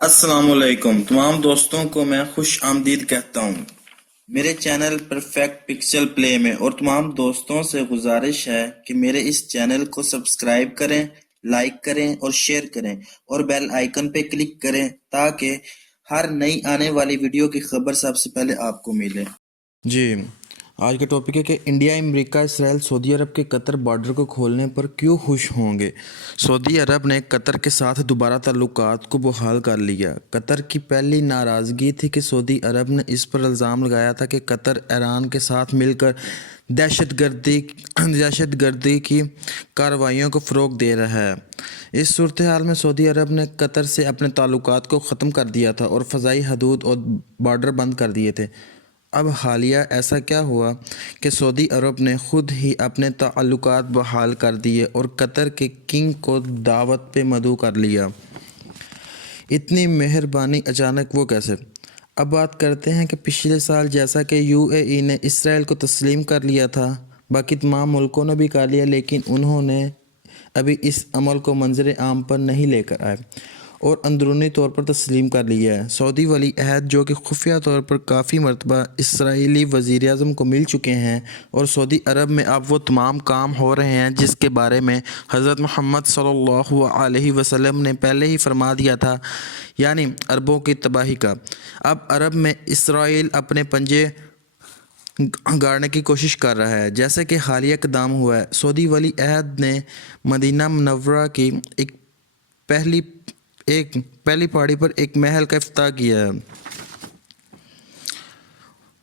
السلام علیکم تمام دوستوں کو میں خوش آمدید کہتا ہوں میرے چینل پرفیکٹ پکسل پلے میں، اور تمام دوستوں سے گزارش ہے کہ میرے اس چینل کو سبسکرائب کریں، لائک کریں اور شیئر کریں اور بیل آئیکن پہ کلک کریں تاکہ ہر نئی آنے والی ویڈیو کی خبر سب سے پہلے آپ کو ملے۔ جی، آج کا ٹاپک ہے کہ انڈیا، امریکہ، اسرائیل، سعودی عرب کے قطر بارڈر کو کھولنے پر کیوں خوش ہوں گے؟ سعودی عرب نے قطر کے ساتھ دوبارہ تعلقات کو بحال کر لیا۔ قطر کی پہلی ناراضگی تھی کہ سعودی عرب نے اس پر الزام لگایا تھا کہ قطر ایران کے ساتھ مل کر دہشت گردی کی کارروائیوں کو فروغ دے رہا ہے۔ اس صورتحال میں سعودی عرب نے قطر سے اپنے تعلقات کو ختم کر دیا تھا اور فضائی حدود اور بارڈر بند کر دیے تھے۔ اب حالیہ ایسا کیا ہوا کہ سعودی عرب نے خود ہی اپنے تعلقات بحال کر دیے اور قطر کے کنگ کو دعوت پہ مدعو کر لیا؟ اتنی مہربانی اچانک وہ کیسے؟ اب بات کرتے ہیں کہ پچھلے سال جیسا کہ یو اے ای نے اسرائیل کو تسلیم کر لیا تھا، باقی تمام ملکوں نے بھی کر لیا، لیکن انہوں نے ابھی اس عمل کو منظر عام پر نہیں لے کر آئے اور اندرونی طور پر تسلیم کر لیا ہے۔ سعودی ولی عہد جو کہ خفیہ طور پر کافی مرتبہ اسرائیلی وزیر اعظم کو مل چکے ہیں، اور سعودی عرب میں اب وہ تمام کام ہو رہے ہیں جس کے بارے میں حضرت محمد صلی اللہ علیہ وسلم نے پہلے ہی فرما دیا تھا، یعنی عربوں کی تباہی کا۔ اب عرب میں اسرائیل اپنے پنجے گاڑنے کی کوشش کر رہا ہے، جیسا کہ حالیہ اقدام ہوا ہے۔ سعودی ولی عہد نے مدینہ منورہ کی ایک پہلی پہاڑی پر ایک محل کا افتتاح کیا ہے،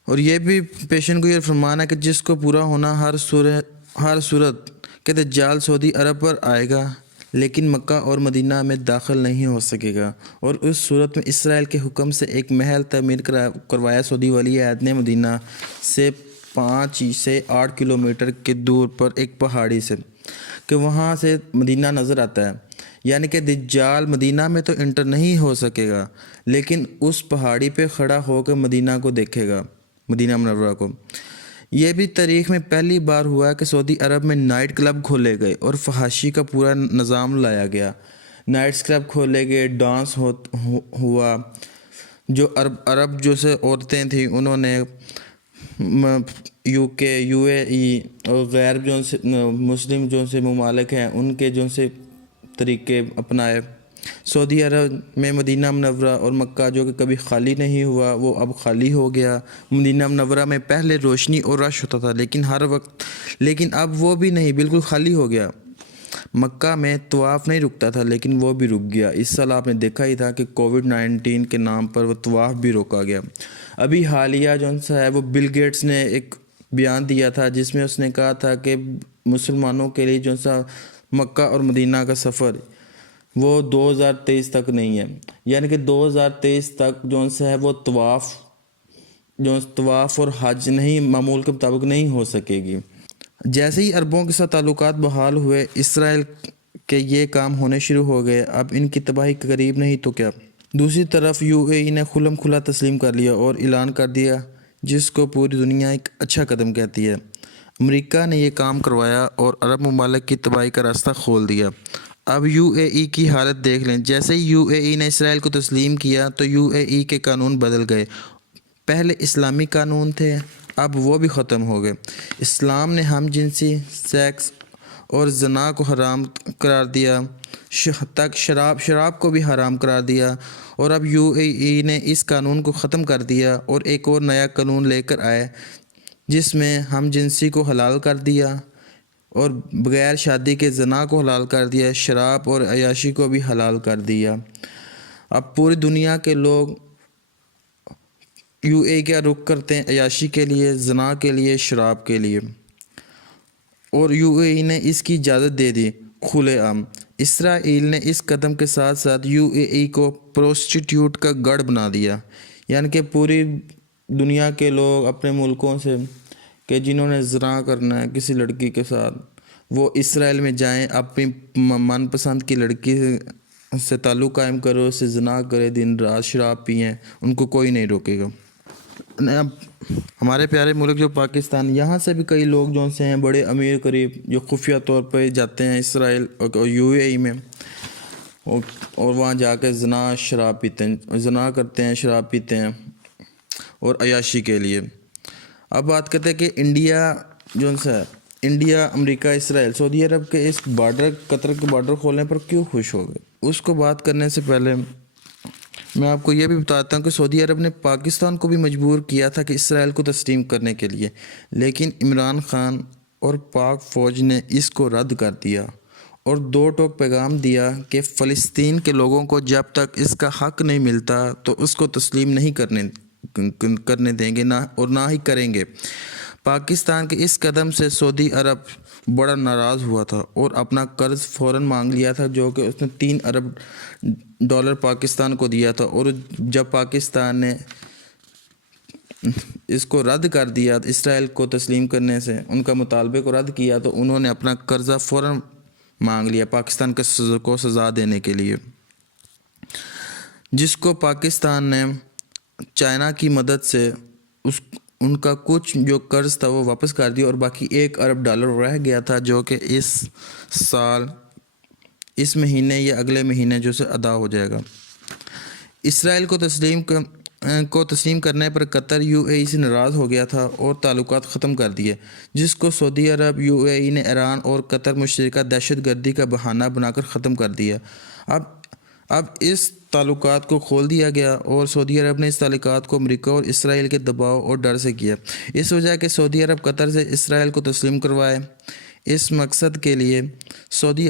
اور یہ بھی پیشن گوئی فرمانا ہے کہ جس کو پورا ہونا ہر صورت کہ دجال سعودی عرب پر آئے گا لیکن مکہ اور مدینہ میں داخل نہیں ہو سکے گا، اور اس صورت میں اسرائیل کے حکم سے ایک محل تعمیر کروایا سعودی ولی عہد نے مدینہ سے 5 سے 8 کلومیٹر کے دور پر ایک پہاڑی سے، کہ وہاں سے مدینہ نظر آتا ہے، یعنی کہ دجال مدینہ میں تو انٹر نہیں ہو سکے گا لیکن اس پہاڑی پہ کھڑا ہو کے مدینہ کو دیکھے گا، مدینہ منورہ کو۔ یہ بھی تاریخ میں پہلی بار ہوا ہے کہ سعودی عرب میں نائٹ کلب کھولے گئے اور فحاشی کا پورا نظام لایا گیا۔ نائٹس کلب کھولے گئے، ڈانس ہوا، جو عرب جو سے عورتیں تھیں انہوں نے یو کے، یو اے ای اور غیر جو سے مسلم جو سے ممالک ہیں ان کے جو سے طریقے اپنائے۔ سعودی عرب میں مدینہ منورہ اور مکہ جو کہ کبھی خالی نہیں ہوا وہ اب خالی ہو گیا۔ مدینہ منورہ میں پہلے روشنی اور رش ہوتا تھا لیکن اب وہ بھی نہیں، بالکل خالی ہو گیا۔ مکہ میں طواف نہیں رکتا تھا لیکن وہ بھی رک گیا۔ اس سال آپ نے دیکھا ہی تھا کہ کووڈ-19 کے نام پر وہ طواف بھی روکا گیا۔ ابھی حالیہ جو ہے وہ بل گیٹس نے ایک بیان دیا تھا جس میں اس نے کہا تھا کہ مسلمانوں کے لیے جو سا مکہ اور مدینہ کا سفر وہ 2023 تک نہیں ہے، یعنی کہ 2023 تک جو ہے وہ طواف اور حج نہیں، معمول کے مطابق نہیں ہو سکے گی۔ جیسے ہی عربوں کے ساتھ تعلقات بحال ہوئے، اسرائیل کے یہ کام ہونے شروع ہو گئے، اب ان کی تباہی قریب نہیں تو کیا۔ دوسری طرف یو اے ای نے کھلم کھلا تسلیم کر لیا اور اعلان کر دیا، جس کو پوری دنیا ایک اچھا قدم کہتی ہے۔ امریکہ نے یہ کام کروایا اور عرب ممالک کی تباہی کا راستہ کھول دیا۔ اب یو اے ای کی حالت دیکھ لیں، جیسے ہی یو اے ای نے اسرائیل کو تسلیم کیا تو یو اے ای کے قانون بدل گئے۔ پہلے اسلامی قانون تھے، اب وہ بھی ختم ہو گئے۔ اسلام نے ہم جنسی سیکس اور زنا کو حرام قرار دیا، تک شراب کو بھی حرام قرار دیا، اور اب یو اے ای نے اس قانون کو ختم کر دیا اور ایک اور نیا قانون لے کر آئے جس میں ہم جنسی کو حلال کر دیا اور بغیر شادی کے زنا کو حلال کر دیا، شراب اور عیاشی کو بھی حلال کر دیا۔ اب پوری دنیا کے لوگ یو اے کا رخ کرتے ہیں عیاشی کے لیے، زنا کے لیے، شراب کے لیے، اور یو اے ای نے اس کی اجازت دے دی کھلے عام۔ اسرائیل نے اس قدم کے ساتھ ساتھ یو اے ای کو پروسٹیٹیوٹ کا گڑھ بنا دیا، یعنی کہ پوری دنیا کے لوگ اپنے ملکوں سے کہ جنہوں نے زنا کرنا ہے کسی لڑکی کے ساتھ، وہ اسرائیل میں جائیں، اپنی من پسند کی لڑکی سے تعلق قائم کرو، اس سے زنا کرے، دن رات شراب پئیں، ان کو کوئی نہیں روکے گا۔ اب ہمارے پیارے ملک جو پاکستان، یہاں سے بھی کئی لوگ جو سے ہیں بڑے امیر قریب جو خفیہ طور پہ جاتے ہیں اسرائیل اور یو اے ای میں، اور وہاں جا کے شراب پیتے ہیں، زنا کرتے ہیں، شراب پیتے ہیں اور عیاشی کے لیے۔ اب بات کرتے ہیں کہ انڈیا جو سا انڈیا، امریکہ، اسرائیل، سعودی عرب کے اس قطر کے بارڈر کھولنے پر کیوں خوش ہو گئے، اس کو بات کرنے سے پہلے میں آپ کو یہ بھی بتاتا ہوں کہ سعودی عرب نے پاکستان کو بھی مجبور کیا تھا کہ اسرائیل کو تسلیم کرنے کے لیے، لیکن عمران خان اور پاک فوج نے اس کو رد کر دیا اور دو ٹوک پیغام دیا کہ فلسطین کے لوگوں کو جب تک اس کا حق نہیں ملتا تو اس کو تسلیم نہیں کرنے دیں گے، نہ ہی کریں گے۔ پاکستان کے اس قدم سے سعودی عرب بڑا ناراض ہوا تھا اور اپنا قرض فوراً مانگ لیا تھا، جو کہ اس نے $3 ارب پاکستان کو دیا تھا، اور جب پاکستان نے اس کو رد کر دیا، اسرائیل کو تسلیم کرنے سے ان کا مطالبے کو رد کیا، تو انہوں نے اپنا قرضہ فوراً مانگ لیا پاکستان کو سزا دینے کے لیے، جس کو پاکستان نے چائنا کی مدد سے ان کا کچھ جو قرض تھا وہ واپس کر دیا، اور باقی $1 ارب رہ گیا تھا، جو کہ اس سال اس مہینے یا اگلے مہینے جو سے ادا ہو جائے گا۔ اسرائیل کو تسلیم کرنے پر قطر UAE سے ناراض ہو گیا تھا اور تعلقات ختم کر دیے، جس کو سعودی عرب، UAE نے ایران اور قطر مشترکہ دہشت گردی کا بہانہ بنا کر ختم کر دیا۔ اب اس تعلقات کو کھول دیا گیا اور سعودی عرب نے اس تعلقات کو امریکہ اور اسرائیل کے دباؤ اور ڈر سے کیا، اس وجہ کہ سعودی عرب قطر سے اسرائیل کو تسلیم کروائے۔ اس مقصد کے لیے سعودی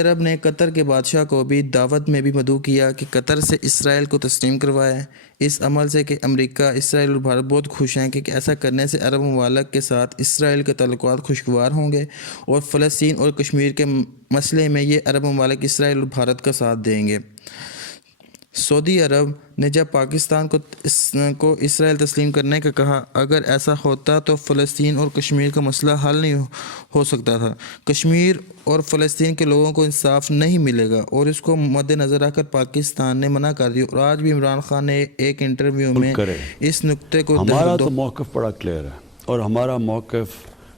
عرب نے قطر کے بادشاہ کو بھی دعوت میں بھی مدعو کیا کہ قطر سے اسرائیل کو تسلیم کروائے۔ اس عمل سے کہ امریکہ، اسرائیل اور بھارت بہت خوش ہیں کہ ایسا کرنے سے عرب ممالک کے ساتھ اسرائیل کے تعلقات خوشگوار ہوں گے، اور فلسطین اور کشمیر کے مسئلے میں یہ عرب ممالک اسرائیل اور بھارت کا ساتھ دیں گے۔ سعودی عرب نے جب پاکستان کو اسرائیل تسلیم کرنے کا کہا، اگر ایسا ہوتا تو فلسطین اور کشمیر کا مسئلہ حل نہیں ہو سکتا تھا۔ کشمیر اور فلسطین کے لوگوں کو انصاف نہیں ملے گا، اور اس کو مد نظر رکھ کر پاکستان نے منع کر دیا، اور آج بھی عمران خان نے ایک انٹرویو میں اس نقطے کو ہمارا تو موقف بڑا کلیئر ہے، اور ہمارا موقف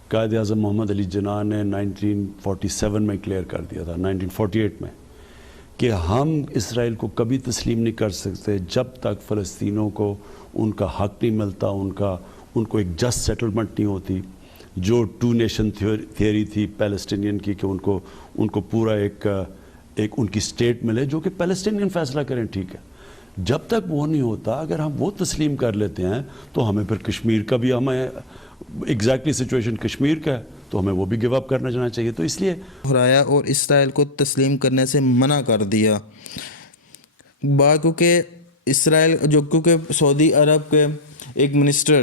قائد اعظم محمد علی جناح نے 1947 میں کلیئر کر دیا تھا، 1948 میں، کہ ہم اسرائیل کو کبھی تسلیم نہیں کر سکتے جب تک فلسطینیوں کو ان کا حق نہیں ملتا، ان کو ایک جسٹ سیٹلمنٹ نہیں ہوتی، جو 2 نیشن تھیوری تھی پیلسٹینین کی، کہ ان کو پورا ایک ان کی سٹیٹ ملے جو کہ پیلسٹینین فیصلہ کریں، ٹھیک ہے۔ جب تک وہ نہیں ہوتا، اگر ہم وہ تسلیم کر لیتے ہیں تو ہمیں پھر کشمیر کا بھی، ہمیں ایگزیکٹلی سچویشن کشمیر کا ہے تو ہمیں وہ بھی گیو اپ کرنا جانا چاہیے۔ تو اس لیے ہرایا اور اسرائیل کو تسلیم کرنے سے منع کر دیا، کیونکہ سعودی عرب کے ایک منسٹر،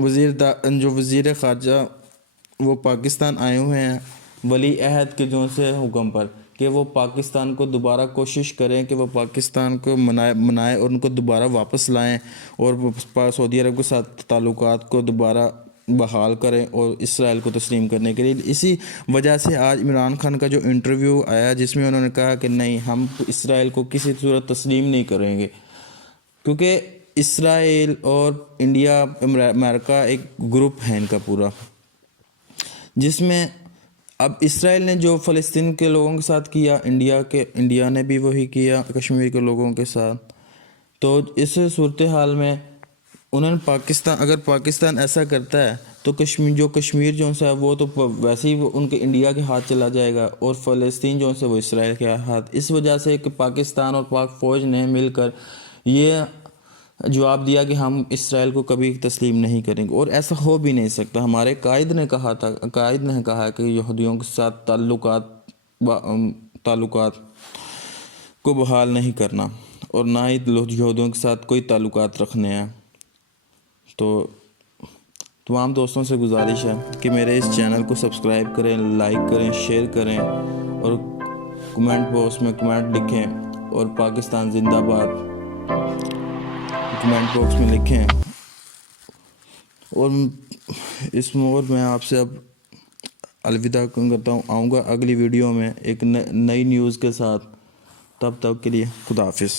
وزیر خارجہ، وہ پاکستان آئے ہوئے ہیں ولی عہد کے سے حکم پر، کہ وہ پاکستان کو دوبارہ کوشش کریں کہ وہ پاکستان کو منائے اور ان کو دوبارہ واپس لائیں، اور سعودی عرب کے ساتھ تعلقات کو دوبارہ بحال کریں اور اسرائیل کو تسلیم کرنے کے لیے۔ اسی وجہ سے آج عمران خان کا جو انٹرویو آیا، جس میں انہوں نے کہا کہ نہیں، ہم اسرائیل کو کسی صورت تسلیم نہیں کریں گے، کیونکہ اسرائیل اور انڈیا، امریکہ ایک گروپ ہے ان کا پورا، جس میں اب اسرائیل نے جو فلسطین کے لوگوں کے ساتھ کیا، انڈیا نے بھی وہی کیا کشمیر کے لوگوں کے ساتھ۔ تو اس صورتحال میں انہوں نے اگر پاکستان ایسا کرتا ہے تو کشمیر جو ہے وہ تو ویسے ہی ان کے انڈیا کے ہاتھ چلا جائے گا، اور فلسطین جو ہے وہ اسرائیل کے ہاتھ۔ اس وجہ سے کہ پاکستان اور پاک فوج نے مل کر یہ جواب دیا کہ ہم اسرائیل کو کبھی تسلیم نہیں کریں گے، اور ایسا ہو بھی نہیں سکتا۔ ہمارے قائد نے کہا کہ یہودیوں کے ساتھ تعلقات کو بحال نہیں کرنا، اور نہ ہی یہودیوں کے ساتھ کوئی تعلقات رکھنے ہیں۔ تو تمام دوستوں سے گزارش ہے کہ میرے اس چینل کو سبسکرائب کریں، لائک کریں، شیئر کریں، اور کمنٹ باکس میں کمنٹ لکھیں، اور پاکستان زندہ باد کمنٹ باکس میں لکھیں۔ اور میں آپ سے اب الوداع کرتا ہوں، آؤں گا اگلی ویڈیو میں ایک نئی نیوز کے ساتھ۔ تب تک کے لیے خدا حافظ۔